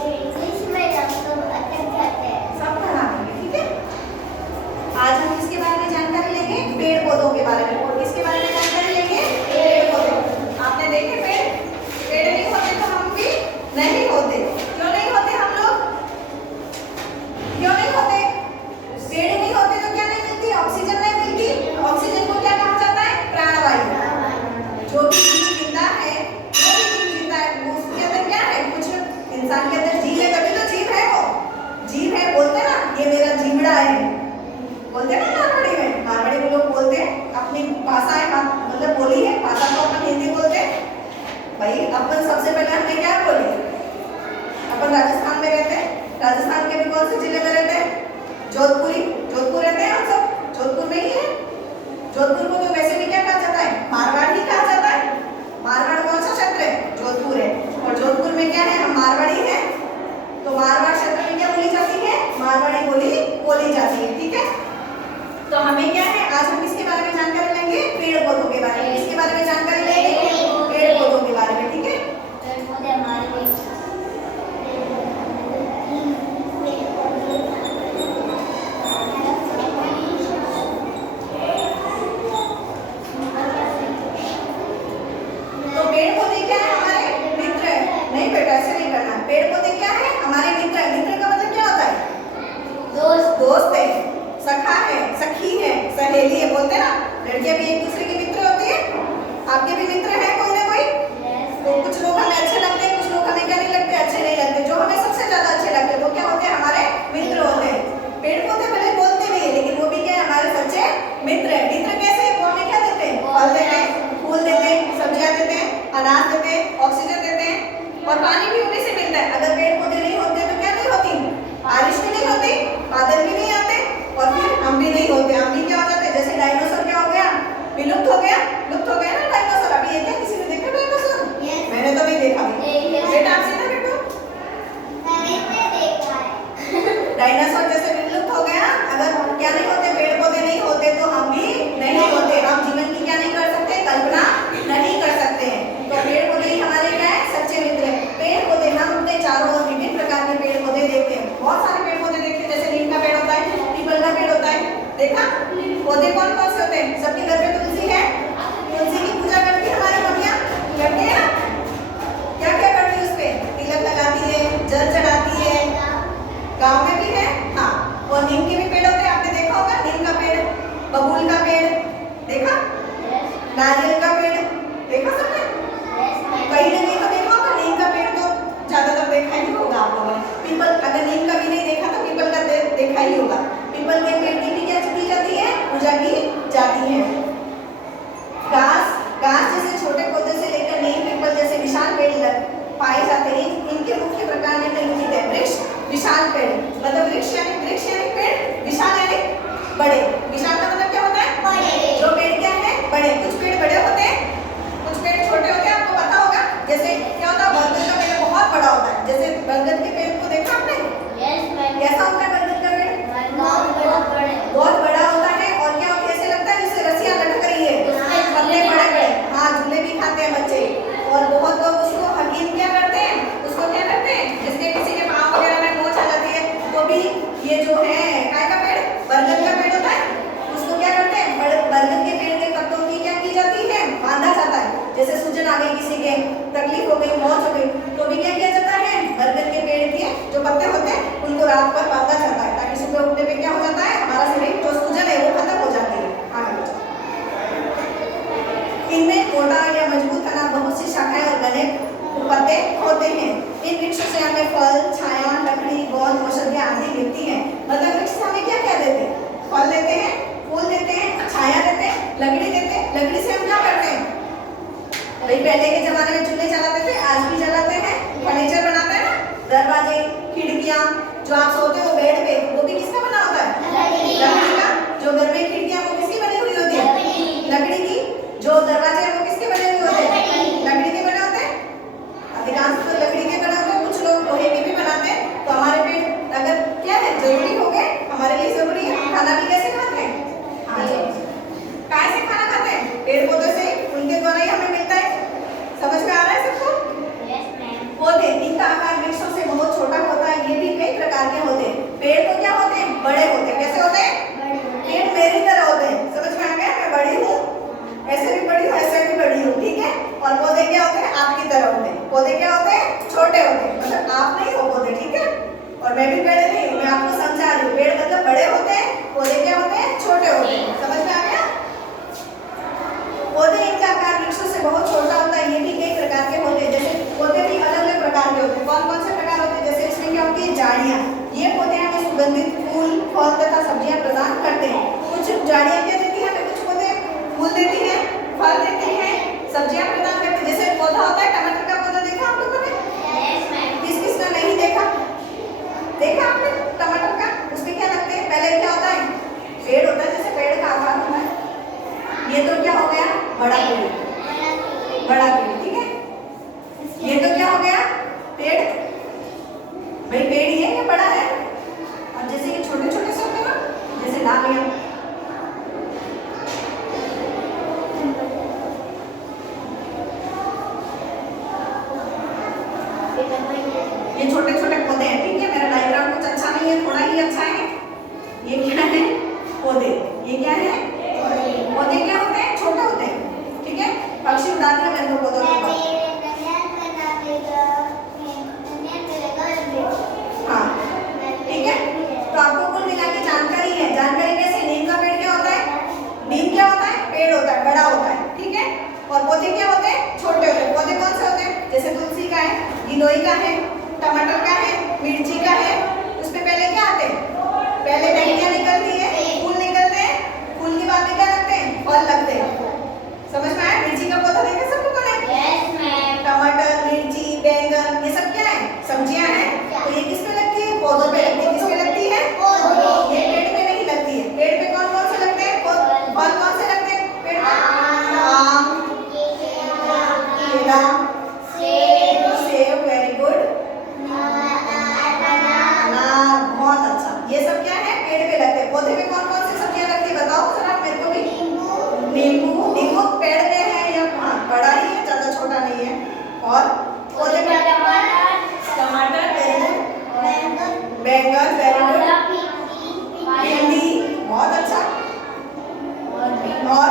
English में सब अटक जाते हैं। सब पढ़ा देंगे, ठीक है। आज हम किसके बारे में जानकारी लेंगे? पेड़ पौधों के बारे में। और किसके बारे में जानकारी लेंगे? पेड़ पौधों। आपने देखे पेड़ नहीं होते तो हम भी नहीं होते। क्यों नहीं होते हम लोग? क्यों नहीं होते? पेड़ नहीं होते तो क्या नहीं मिलती? ऑक्सीजन नहीं मिलती। ऑक्सीजन को क्या कहा जाता है? प्राणवायु। जो भी जीव जिंदा है, जो भी जीव जिंदा है, उसके अंदर क्या है? कुछ इंसान के अंदर जीव है, तभी तो जीव है। वो जीव है, बोलते ना ये मेरा जीवड़ा है, बोलते हैं ना मारवाड़ी में। मारवाड़ी में लोग बोलते हैं, अपनी भाषा है, मतलब बोली है, भाषा को अपन हिंदी बोलते हैं। भाई अपन सबसे पहले हमने क्या बोली? अपन राजस्थान में रहते हैं। राजस्थान के भी कौन से जिले में रहते हैं? जोधपुरी। जोधपुर रहते हैं हम सब, जोधपुर में ही है। जोधपुर को तो वैसे भी क्या कहा जाता है? मारवाड़ ही कहा जाता है। मारवाड़ कौन सा क्षेत्र है? जोधपुर है। और जोधपुर में क्या है? हम मारवाड़ी हैं। तो मारवाड़ क्षेत्र में क्या बोली जाती है? मारवाड़ी बोली जाती है, ठीक है। तो हमें क्या है, आज हम किसके बारे में जानकारी लेंगे? पेड़ पौधों के बारे में। किसके बारे में जानकारी लेंगे? पेड़ पौधों के बारे में, ठीक है। पेड़ पौधे हमारे तो पेड़ पौधे क्या है? हमारे मित्र है। नहीं बेटा, ऐसे नहीं करना। पेड़ पौधे क्या है? हमारे मित्र है। मित्र का मतलब क्या होता है? दोस्त है, सखा है, सखी है, सहेली है, बोलते हैं ना। लड़कियां भी एक दूसरे की मित्र होती है। आपके भी मित्र है कोई ना कोई? तो कुछ लोग हमें अच्छे लगते हैं, कुछ लोग हमें क्या नहीं लगते? अच्छे नहीं लगते। जो हमें सबसे ज्यादा अच्छे लगते हैं वो क्या होते हैं? हमारे मित्र होते हैं। पेड़ पौधे भले बोलते नहीं है, लेकिन वो भी क्या है? हमारे सच्चे मित्र है। मित्र कैसे? वो हमें क्या देते हैं? फल देते हैं, फूल देते हैं, सब्जियां देते हैं, अनाज देते हैं, ऑक्सीजन देते हैं, और पानी भी उन्हीं से मिलता है। अगर पेड़ पौधे नहीं होते तो क्या नहीं होती? बारिश भी नहीं होती, बादल भी नहीं आते, और फिर हम भी नहीं होते। हम भी क्या हो जाते? जैसे डायनासोर क्या हो गया? विलुप्त हो गया। लुप्त हो गया ना डायनासोर। अभी ये क्या किसी ने देखा डायनासोर? मैंने तो नहीं देखा। बेटा आपसे ना बेटो, डायनासोर जैसे विलुप्त हो गया। अगर क्या नहीं होते? पेड़ पौधे नहीं होते तो हम भी नहीं होते। हम जीवन की क्या नहीं कर सकते? कल्पना नहीं कर सकते हैं। तो पेड़ पौधे ही हमारे क्या है? सच्चे मित्र हैं। पेड़ पौधे हम अपने चारों ओर विभिन्न प्रकार के पेड़ पौधे देखते हैं। बहुत सारे पेड़ पौधे देखते हैं, जैसे नीम का पेड़ होता है, पीपल का पेड़ होता है। देखा? पौधे कौन कौन से होते हैं? सबके घर पे तुलसी है। तुलसी की पूजा करती है हमारी मम्मियाँ, करती है ना? क्या क्या करती है? उस पे तिलक लगाती है, जल चढ़ाती है। गाँव में भी है, हाँ। और नीम के भी पेड़ होते हैं, आपने देखा होगा। नीम का पेड़, बबूल का पेड़ देखा, नारियल का पेड़ देखा सबने? कहीं ना कहीं तो देखा होगा। नीम का पेड़ तो ज्यादातर देखा ही होगा आप लोगों ने। पीपल, अगर नीम का भी नहीं देखा तो पीपल का देखा ही होगा। पीपल के पेड़ की भी क्या की जाती है? पूजा की जाती है। घास जैसे छोटे पौधे से लेकर नीम, पीपल जैसे विशाल पेड़ पाए जाते हैं। इनके मुख्य प्रकार निम्नलिखित है। वृक्ष, विशाल पेड़, मतलब वृक्ष यानी पेड़, विशाल यानी बड़े। विशाल का मतलब क्या होता है? बड़े। जो पेड़ क्या है? बड़े। कुछ पेड़ बड़े होते हैं, कुछ पेड़ छोटे होते हैं। आपको पता होगा, जैसे क्या होता है? बरगद का पेड़ बहुत बड़ा होता है। जैसे बरगद के पेड़ को देखा आपने? कैसा होता है बरगद का पेड़? बहुत बड़ा होता है। और क्या होता है? ऐसे लगता है जैसे रस्सियां लटक रही है, पत्ते बड़े-बड़े। हाँ, झूले भी खाते हैं बच्चे। और बहुत लोग उसको हकीम क्या करते हैं? उसको क्या करते हैं? जिसके किसी के पाँव वगैरह में मोच आ जाती है, तो भी ये जो है काय का पेड़? बरगद का पेड़ होता है। उसको क्या करते हैं? बरगद के पेड़ के पत्तों की क्या की जाती है? बांधा जाता है। जैसे सूजन आ गई, किसी के तकलीफ हो गई, मौत हो गई, तो भी क्या किया जाता है? बरगद के पेड़ के जो पत्ते होते हैं उनको रात भर बांधा जाता है, ताकि सुबह उठने पे क्या हो जाता है? हमारा शरीर जो सूजन है वो खत्म हो जाती है। इनमें मोटा या मजबूत तना, बहुत सी शाखाएं और घने पत्ते होते हैं। इन वृक्षों से हमें फल, छाया, लकड़ी, गोंद, औषधियां आदि मिलती हैं। मतलब वृक्ष हमें क्या क्या देते हैं? फल देते हैं, फूल देते हैं, छाया देते हैं, लकड़ी देते हैं। लकड़ी से हम क्या करते हैं? भाई पहले के जमाने में चूल्हे जलाते थे, आज भी जलाते हैं, फर्नीचर बनाते हैं ना, दरवाजे, खिड़कियां। जो आप सोते हो बेड पे, वो भी किसका बना होता है? लकड़ी का। जो घर में खिड़कियां वो किसकी बनी हुई होती है? लकड़ी की। जो दरवाजे हैं वो किसके बने हुए होते हैं? लकड़ी के बने होते हैं। अधिकांश तो लकड़ी के बने होते हैं, कुछ लोग लोहे के भी बनाते हैं। तो हमारे पेड़ अगर क्या है? जरूरी हो गए, हमारे लिए जरूरी है। खाना भी कैसे खाते हैं? काय से खाना खाते हैं? पेड़ पौधे से, उनके द्वारा ही हमें मिलता है। समझ में आ रहा है सबको? पौधे, इनका आकार वृक्षों से बहुत छोटा मैं भी पेड़ नहीं हूँ, मैं आपको समझा रही हूँ। पेड़ मतलब बड़े होते हैं, पौधे क्या होते हैं, छोटे होते हैं। समझ में आ गया? पौधे इनका आकार वृक्षों से बहुत छोटा होता है। ये भी कई प्रकार के होते हैं, जैसे पौधे भी अलग अलग प्रकार के होते हैं। कौन कौन से प्रकार होते हैं? जैसे इसमें क्या होती है, झाड़ियाँ। ये पौधे हमें सुगंधित फूल, फल तथा सब्जियां प्रदान करते हैं। कुछ झाड़ियाँ क्या देती है हमें, कुछ पौधे फूल देती हैं, फल देती हैं, सब्जियां प्रदान करती है। जैसे पौधा होता है टमाटर का पौधा, देखा आप लोगों ने? किस किस ने नहीं देखा? देखा आपने टमाटर का? उसमें क्या लगते हैं? पहले क्या होता है, पेड़ होता है, जैसे पेड़ का आकार होता है। ये तो क्या हो गया, बड़ा पेड़, बड़ा पेड़, ठीक है। ये तो क्या हो गया, पेड़। भाई पेड़ ये है, बड़ा है। और जैसे ये छोटे छोटे से होते हैं ना, जैसे डालियां, ये छोटे छोटे पौधे हैं, ठीक है। मेरा डायग्राम कुछ अच्छा नहीं है, थोड़ा ही अच्छा है। ये क्या है, पौधे। ये क्या है, पौधे क्या होते हैं, छोटे होते हैं, ठीक है। पक्षी उड़ाते हैं मेरे पौधों के ऊपर। हाँ, ठीक है। तो आपको कुल मिला के जानकारी है। जानकारी कैसे, नीम का पेड़ क्या होता है, नीम क्या होता है, पेड़ होता है, बड़ा होता है, ठीक है। और पौधे क्या होते हैं, छोटे होते हैं। पौधे कौन से होते हैं? जैसे तुलसी का है, गिलोय का है, टमाटर का है, मिर्ची का है। उसमें पहले क्या आते हैं, पहले टहनियाँ निकलती है, फूल निकलते हैं, फूल के बाद में क्या लगते हैं, फल लगते हैं। समझ में आया? मिर्ची का पौधा देखा सब लोगों ने? टमाटर, मिर्ची, बैंगन, ये सब क्या है, सब्जियां हैं। तो ये किस पे लगती है, पौधों पे लगती है। किस पे लगती है, ये पेड़ पे नहीं लगती है। पेड़ पे कौन कौन से लगते हैं, फल कौन से लगते हैं पेड़ पे? आम, केला, सेब, वेरी गुड, अनार, बहुत अच्छा। ये सब क्या है, पेड़ पे लगते हैं। पौधे पे कौन कौन सी सब्जियां लगती है, बताओ जरा मेरे को भी। नींबू, नींबू पेड़ में है या बड़ा ही है, ज्यादा छोटा नहीं है। और पौधे पे टमाटर, वेरी गुड, बैंगन, वेरी गुड, भिंडी, बहुत अच्छा। और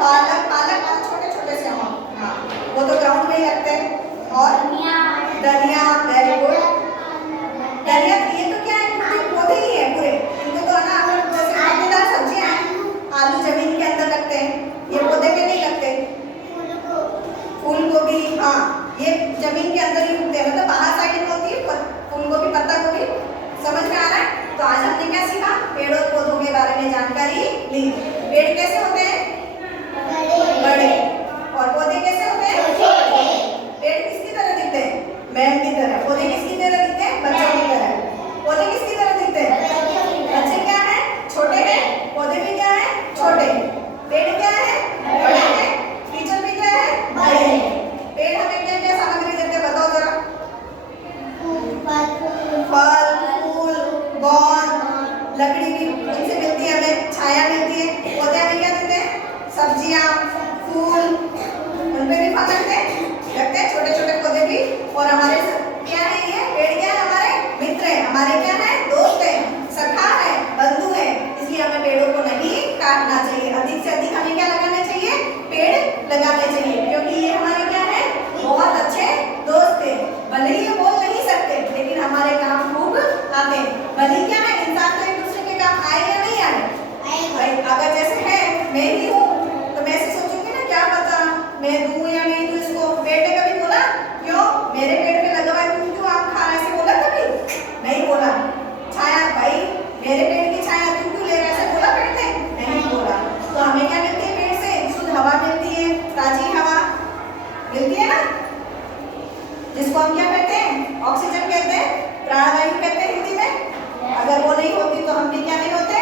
पालक, पालक छोटे छोटे से हम, हाँ वो तो ग्राउंड में ही लगते हैं। और धनिया, वेरी गुड। धनिया, ये तो क्या है, पौधे ही है पूरे। इनको तो है ना, जैसे पत्तेदार सब्जियां हैं, आलू जमीन के अंदर लगते हैं, ये पौधे पे नहीं लगते। फूल गोभी, हाँ ये जमीन के अंदर ही उगते हैं, मतलब बाहर साइड में होती है फूल गोभी, पत्ता गोभी। समझ में आ रहा है? तो आज हमने क्या सीखा, पेड़ और पौधों के बारे में जानकारी ली। पेड़ कैसे होते हैं, बड़े। और पौधे कैसे होते हैं, छोटे। पेड़ किसकी तरह दिखते हैं, मैम की तरह। पौधे किसकी तरह दिखते हैं, बच्चों की तरह। पौधे किसकी तरह दिखते हैं, बच्चे क्या है, छोटे हैं। पौधे भी क्या है, छोटे। पेड़ क्या है, बड़े हैं। टीचर भी क्या है, बड़े हैं। पेड़ हमें क्या क्या सामग्री देते हैं, बताओ जरा। फल, फूल, गोंद, लकड़ी भी इनसे मिलती है, हमें छाया मिलती है। पौधे हमें क्या देते हैं, सब्जियां, फूल, उनपे भी फल लगते हैं, छोटे छोटे पौधे भी। और हमारे क्या है, ये पेड़ क्या है, हमारे मित्र है, हमारे क्या है, दोस्त है, सखा है, बंधु है। इसलिए हमें पेड़ों को नहीं काटना चाहिए। अधिक से अधिक हमें क्या लगाना चाहिए, पेड़ लगाने चाहिए, क्योंकि ये हमारे क्या है, बहुत अच्छे दोस्त है। भले ही ये बोल नहीं सकते, लेकिन हमारे काम खूब आते हैं। भले क्या है, इंसान तो एक दूसरे के काम आए या नहीं आए। भाई अगर जैसे है, मैं ही हूँ तो मैं ऐसे सोचूंगी ना, क्या पता मैं दूं या नहीं दूं इसको। पेड़ ने कभी बोला, क्यों मेरे पेड़ पे लगा हुआ है, तुम क्यों आम खा रहे, ऐसे बोला कभी नहीं बोला। छाया, भाई मेरे पेड़ की छाया तुम क्यों ले रहे, ऐसे बोला पेड़ ने, नहीं बोला। तो हमें क्या मिलती है, पेड़ से शुद्ध हवा मिलती है, ताजी हवा मिलती है ना, जिसको हम क्या कहते हैं, ऑक्सीजन कहते हैं, प्राणवायु कहते हैं हिंदी में। अगर वो नहीं होती तो हम भी क्या नहीं होते,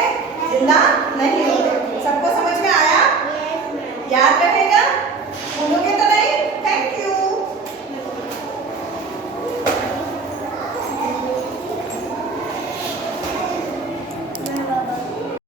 जिंदा नहीं होते।